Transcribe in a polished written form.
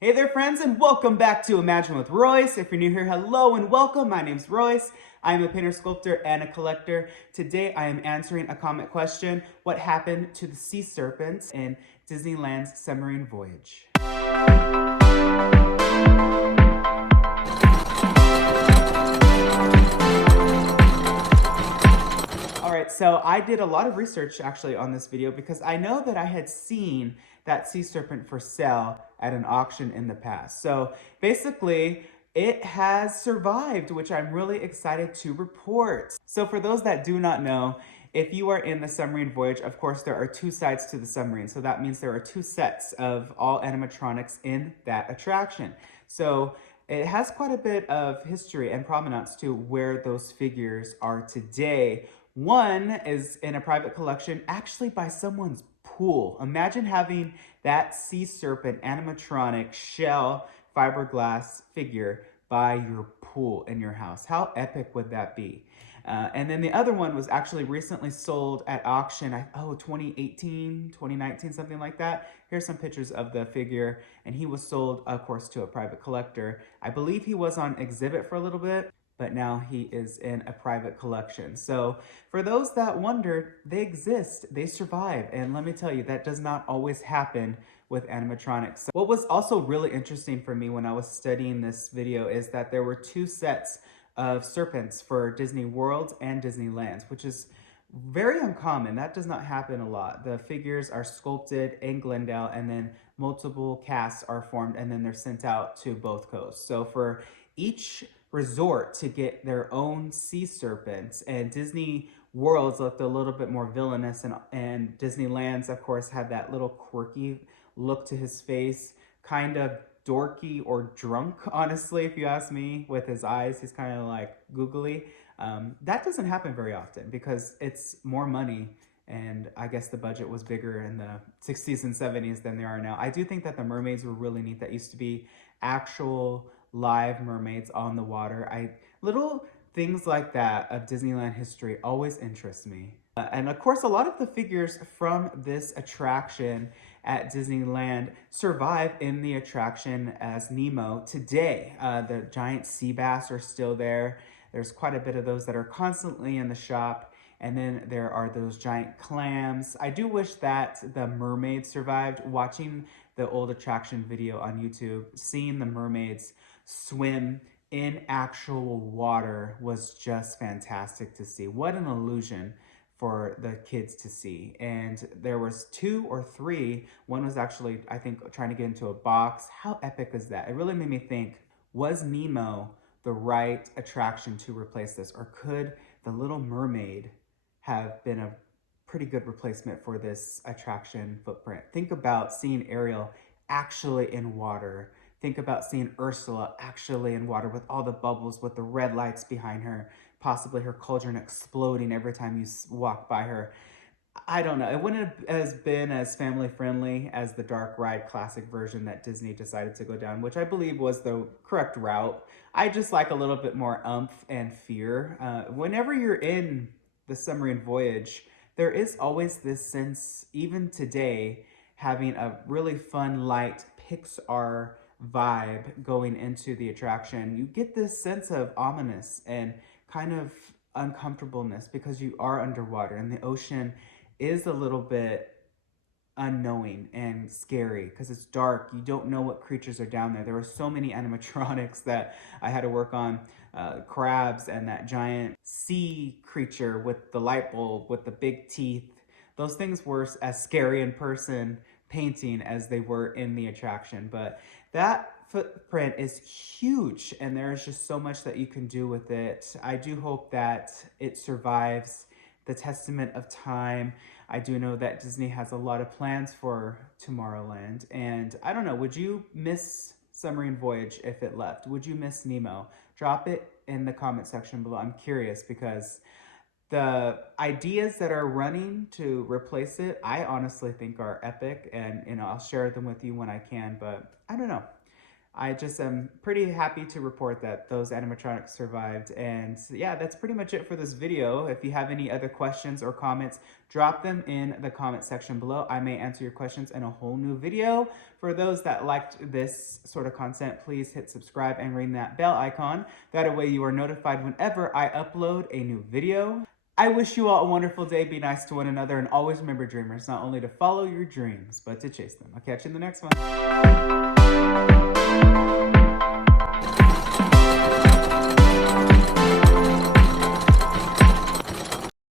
Hey there friends and welcome back to Imagine with Royce. If you're new here, hello and welcome. My name's Royce. I'm a painter, sculptor, and a collector. Today I am answering a comment question: what happened to the sea serpents in Disneyland's Submarine Voyage? Alright, so I did a lot of research actually on this video because I know that I had seen that sea serpent for sale at an auction in the past. So basically, it has survived, which I'm really excited to report. So for those that do not know, if you are in the submarine voyage, of course, there are two sides to the submarine. So that means there are two sets of all animatronics in that attraction. So it has quite a bit of history and provenance to where those figures are today. One is in a private collection, actually by someone's pool. Imagine having that sea serpent animatronic shell fiberglass figure by your pool in your house. How epic would that be? And then the other one was actually recently sold at auction, 2018, 2019, something like that. Here's some pictures of the figure, and he was sold, of course, to a private collector. I believe he was on exhibit for a little bit, but now he is in a private collection. So for those that wondered, they exist, they survive, and let me tell you, that does not always happen with animatronics. So what was also really interesting for me when I was studying this video is that there were two sets of serpents for Disney World and Disneyland, which is very uncommon. That does not happen a lot. The figures are sculpted in Glendale and then multiple casts are formed and then they're sent out to both coasts. So for each resort to get their own sea serpents, and Disney Worlds looked a little bit more villainous, and Disneyland's of course had that little quirky look to his face, kind of dorky or drunk, honestly, if you ask me, with his eyes. He's kind of like googly. That doesn't happen very often because it's more money, and I guess the budget was bigger in the 60s and 70s than they are now. I do think that the mermaids were really neat. That used to be actual live mermaids on the water. Little things like that of Disneyland history always interest me. And of course, a lot of the figures from this attraction at Disneyland survive in the attraction as Nemo today. The giant sea bass are still there. There's quite a bit of those that are constantly in the shop. And then there are those giant clams. I do wish that the mermaids survived. Watching the old attraction video on YouTube, seeing the mermaids swim in actual water was just fantastic to see. What an illusion for the kids to see. And there was two or three. One was actually, I think, trying to get into a box. How epic is that? It really made me think, was Nemo the right attraction to replace this? Or could the Little Mermaid have been a pretty good replacement for this attraction footprint? Think about seeing Ariel actually in water. Think about seeing Ursula actually in water with all the bubbles, with the red lights behind her, possibly her cauldron exploding every time you walk by her. I don't know. It wouldn't have been as family friendly as the Dark Ride classic version that Disney decided to go down, which I believe was the correct route. I just like a little bit more oomph and fear. Whenever you're in the Submarine Voyage, there is always this sense, even today, having a really fun, light Pixar vibe going into the attraction. You get this sense of ominous and kind of uncomfortableness because you are underwater and the ocean is a little bit unknowing and scary because it's dark. You don't know what creatures are down there. There were so many animatronics that I had to work on. Crabs and that giant sea creature with the light bulb with the big teeth. Those things were as scary in person painting as they were in the attraction. But that footprint is huge and there's just so much that you can do with it. I do hope that it survives the testament of time. I do know that Disney has a lot of plans for Tommorwland, and I don't know, would you miss Submarine Voyage if it left? Would you miss Nemo? Drop it in the comment section below. I'm curious because the ideas that are running to replace it, I honestly think are epic, and I'll share them with you when I can, but I don't know. I just am pretty happy to report that those animatronics survived. And yeah, that's pretty much it for this video. If you have any other questions or comments, drop them in the comment section below. I may answer your questions in a whole new video. For those that liked this sort of content, please hit subscribe and ring that bell icon. That way you are notified whenever I upload a new video. I wish you all a wonderful day. Be nice to one another, and always remember, dreamers, not only to follow your dreams, but to chase them. I'll catch you in the next one.